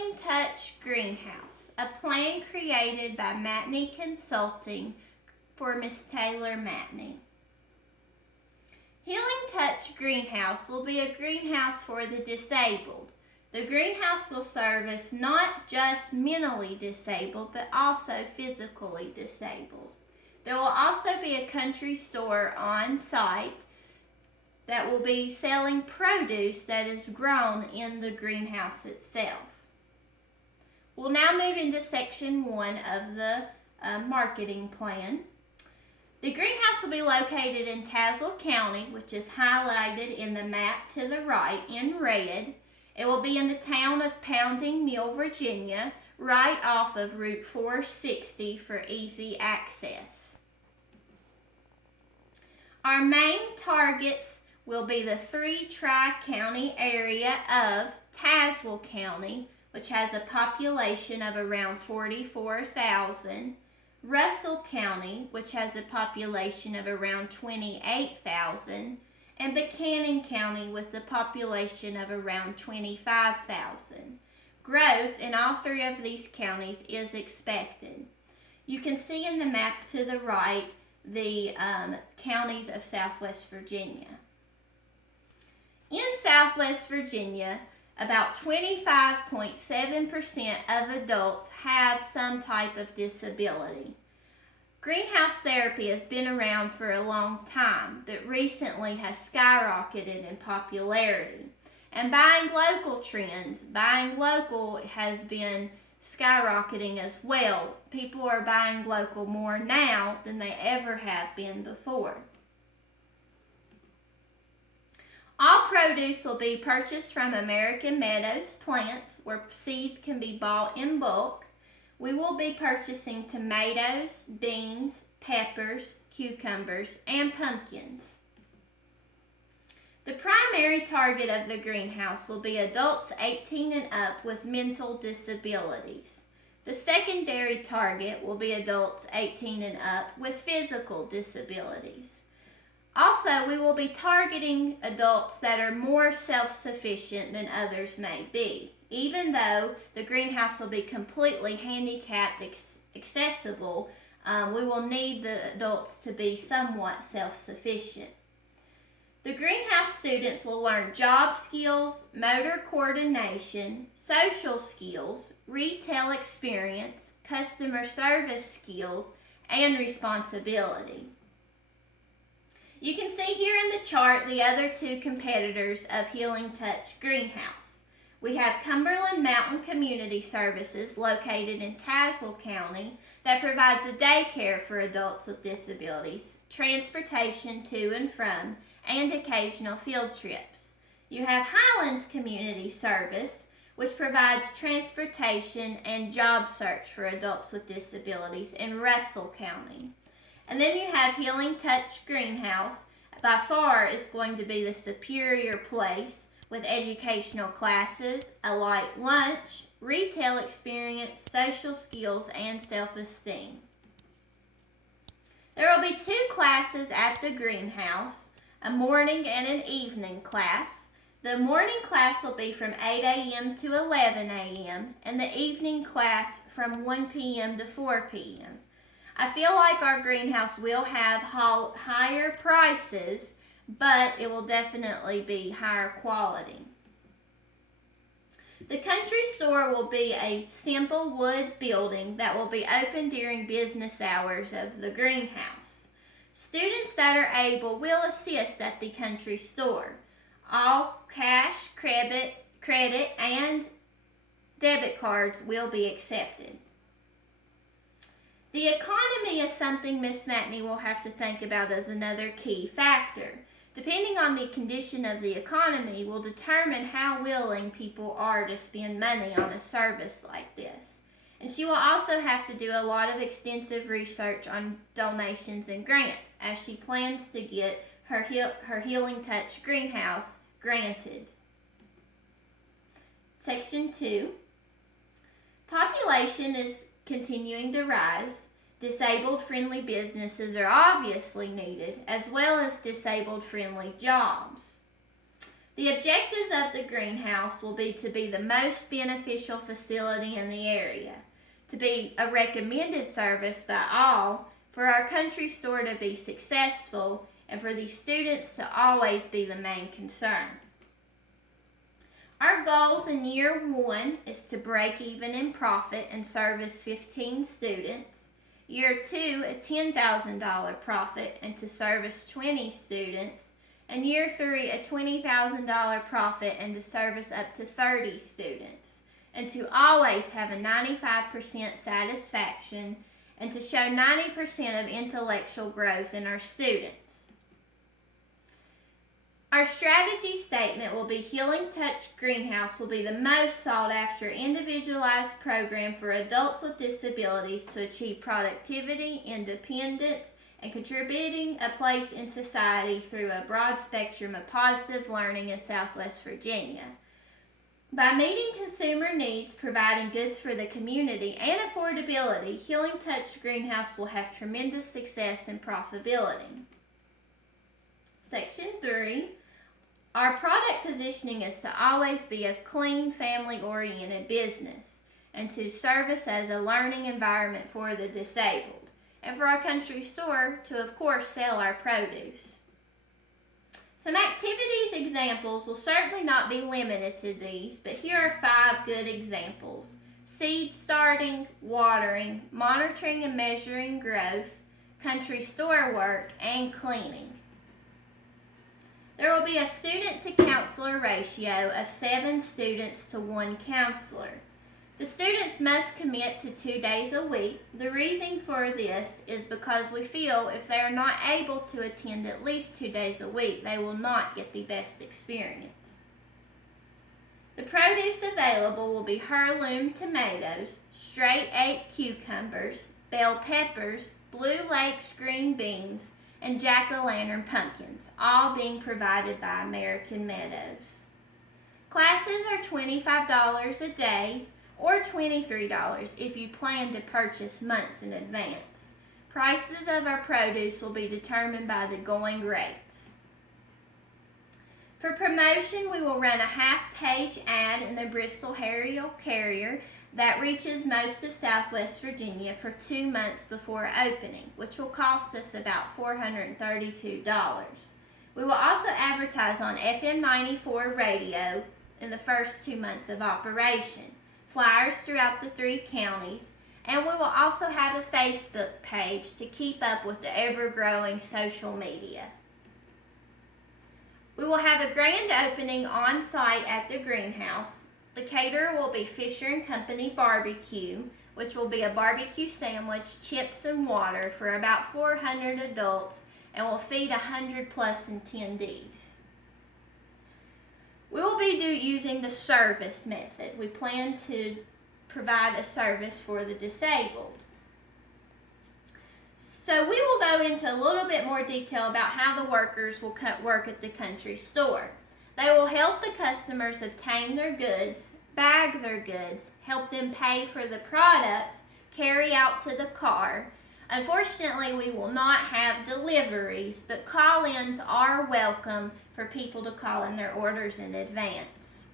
Healing Touch Greenhouse, a plan created by Matney Consulting for Miss Taylor Matney. Healing Touch Greenhouse will be a greenhouse for the disabled. The greenhouse will service not just mentally disabled, but also physically disabled. There will also be a country store on site that will be selling produce that is grown in the greenhouse itself. We'll now move into section 1 of the marketing plan. The greenhouse will be located in Tazewell County, which is highlighted in the map to the right in red. It will be in the town of Pounding Mill, Virginia, right off of Route 460 for easy access. Our main targets will be the 3 tri-county area of Tazewell County, which has a population of around 44,000, Russell County, which has a population of around 28,000, and Buchanan County with a population of around 25,000. Growth in all 3 of these counties is expected. You can see in the map to the right the counties of Southwest Virginia. In Southwest Virginia, about 25.7% of adults have some type of disability. Greenhouse therapy has been around for a long time, but recently has skyrocketed in popularity. And buying local trends, buying local has been skyrocketing as well. People are buying local more now than they ever have been before. All produce will be purchased from American Meadows Plants, where seeds can be bought in bulk. We will be purchasing tomatoes, beans, peppers, cucumbers, and pumpkins. The primary target of the greenhouse will be adults 18 and up with mental disabilities. The secondary target will be adults 18 and up with physical disabilities. Also, we will be targeting adults that are more self-sufficient than others may be. Even though the greenhouse will be completely handicapped accessible, we will need the adults to be somewhat self-sufficient. The greenhouse students will learn job skills, motor coordination, social skills, retail experience, customer service skills, and responsibility. You can see here in the chart the other 2 competitors of Healing Touch Greenhouse. We have Cumberland Mountain Community Services located in Tazewell County that provides a daycare for adults with disabilities, transportation to and from, and occasional field trips. You have Highlands Community Service, which provides transportation and job search for adults with disabilities in Russell County. And then you have Healing Touch Greenhouse. By far is going to be the superior place with educational classes, a light lunch, retail experience, social skills, and self-esteem. There will be 2 classes at the greenhouse, a morning and an evening class. The morning class will be from 8 a.m. to 11 a.m. and the evening class from 1 p.m. to 4 p.m. I feel like our greenhouse will have higher prices, but it will definitely be higher quality. The country store will be a simple wood building that will be open during business hours of the greenhouse. Students that are able will assist at the country store. All cash, credit, and debit cards will be accepted. The economy is something Miss Matney will have to think about as another key factor. Depending on the condition of the economy will determine how willing people are to spend money on a service like this. And she will also have to do a lot of extensive research on donations and grants as she plans to get her Healing Touch Greenhouse granted. Section 2. Population is continuing to rise. Disabled-friendly businesses are obviously needed, as well as disabled-friendly jobs. The objectives of the greenhouse will be to be the most beneficial facility in the area, to be a recommended service by all, for our country store to be successful, and for these students to always be the main concern. Our goals in year 1 is to break even in profit and service 15 students. Year 2, a $10,000 profit and to service 20 students. And year 3, a $20,000 profit and to service up to 30 students. And to always have a 95% satisfaction and to show 90% of intellectual growth in our students. Our strategy statement will be Healing Touch Greenhouse will be the most sought after individualized program for adults with disabilities to achieve productivity, independence, and contributing a place in society through a broad spectrum of positive learning in Southwest Virginia. By meeting consumer needs, providing goods for the community, and affordability, Healing Touch Greenhouse will have tremendous success and profitability. Section 3. Our product positioning is to always be a clean, family-oriented business and to service as a learning environment for the disabled, and for our country store to, of course, sell our produce. Some activities examples will certainly not be limited to these, but here are 5 good examples. Seed starting, watering, monitoring and measuring growth, country store work, and cleaning. There will be a student to counselor ratio of 7 students to 1 counselor. The students must commit to 2 days a week. The reason for this is because we feel if they are not able to attend at least 2 days a week, they will not get the best experience. The produce available will be heirloom tomatoes, straight 8 cucumbers, bell peppers, Blue Lakes green beans, and jack-o'-lantern pumpkins, all being provided by American Meadows. Classes are $25 a day or $23 if you plan to purchase months in advance. Prices of our produce will be determined by the going rates. For promotion, we will run a half-page ad in the Bristol Herald Carrier that reaches most of Southwest Virginia for 2 months before opening, which will cost us about $432. We will also advertise on FM 94 radio in the first 2 months of operation, flyers throughout the 3 counties, and we will also have a Facebook page to keep up with the ever-growing social media. We will have a grand opening on site at the greenhouse. The caterer will be Fisher & Company Barbecue, which will be a barbecue sandwich, chips, and water for about 400 adults and will feed 100 plus attendees. We will be using the service method. We plan to provide a service for the disabled. So we will go into a little bit more detail about how the workers will work at the country store. They will help the customers obtain their goods, bag their goods, help them pay for the product, carry out to the car. Unfortunately, we will not have deliveries, but call-ins are welcome for people to call in their orders in advance.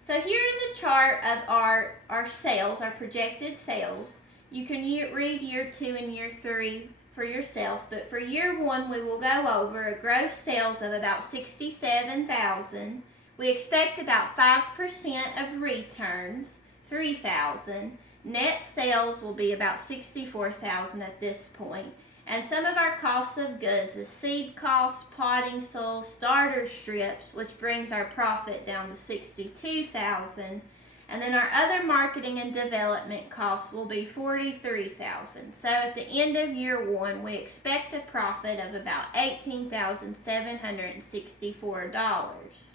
So here is a chart of our sales, our projected sales. You can read year 2 and year 3 for yourself, but for year 1 we will go over a gross sales of about $67,000. We expect about 5% of returns, $3,000. Net sales will be about $64,000 at this point. And some of our costs of goods is seed costs, potting soil, starter strips, which brings our profit down to $62,000. And then our other marketing and development costs will be $43,000. So at the end of year 1, we expect a profit of about $18,764.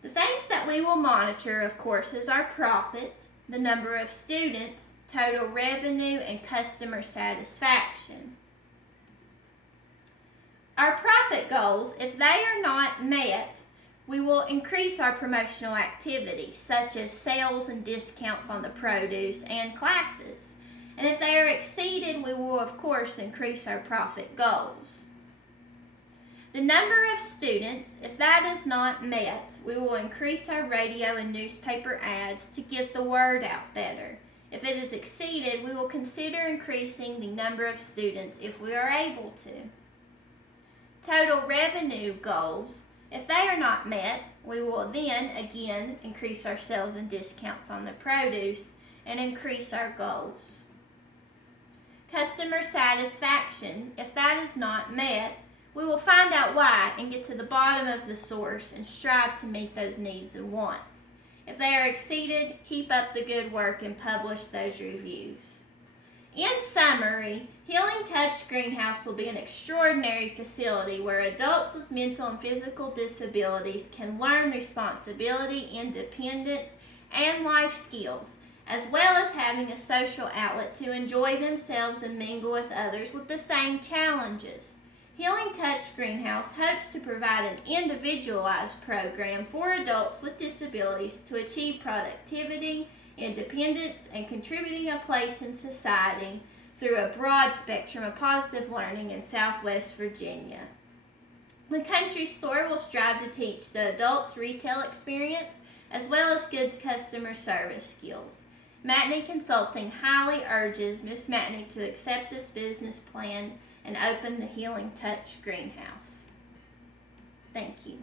The things that we will monitor, of course, is our profit, the number of students, total revenue, and customer satisfaction. Our profit goals, if they are not met, we will increase our promotional activities, such as sales and discounts on the produce and classes. And if they are exceeded, we will, of course, increase our profit goals. The number of students, if that is not met, we will increase our radio and newspaper ads to get the word out better. If it is exceeded, we will consider increasing the number of students if we are able to. Total revenue goals, if they are not met, we will then again increase our sales and discounts on the produce and increase our goals. Customer satisfaction, if that is not met, we will find out why and get to the bottom of the source and strive to meet those needs and wants. If they are exceeded, keep up the good work and publish those reviews. In summary, Healing Touch Greenhouse will be an extraordinary facility where adults with mental and physical disabilities can learn responsibility, independence, and life skills, as well as having a social outlet to enjoy themselves and mingle with others with the same challenges. Healing Touch Greenhouse hopes to provide an individualized program for adults with disabilities to achieve productivity, independence, and contributing a place in society through a broad spectrum of positive learning in Southwest Virginia. The Country Store will strive to teach the adults retail experience as well as good customer service skills. Matney Consulting highly urges Ms. Matney to accept this business plan and open the Healing Touch Greenhouse. Thank you.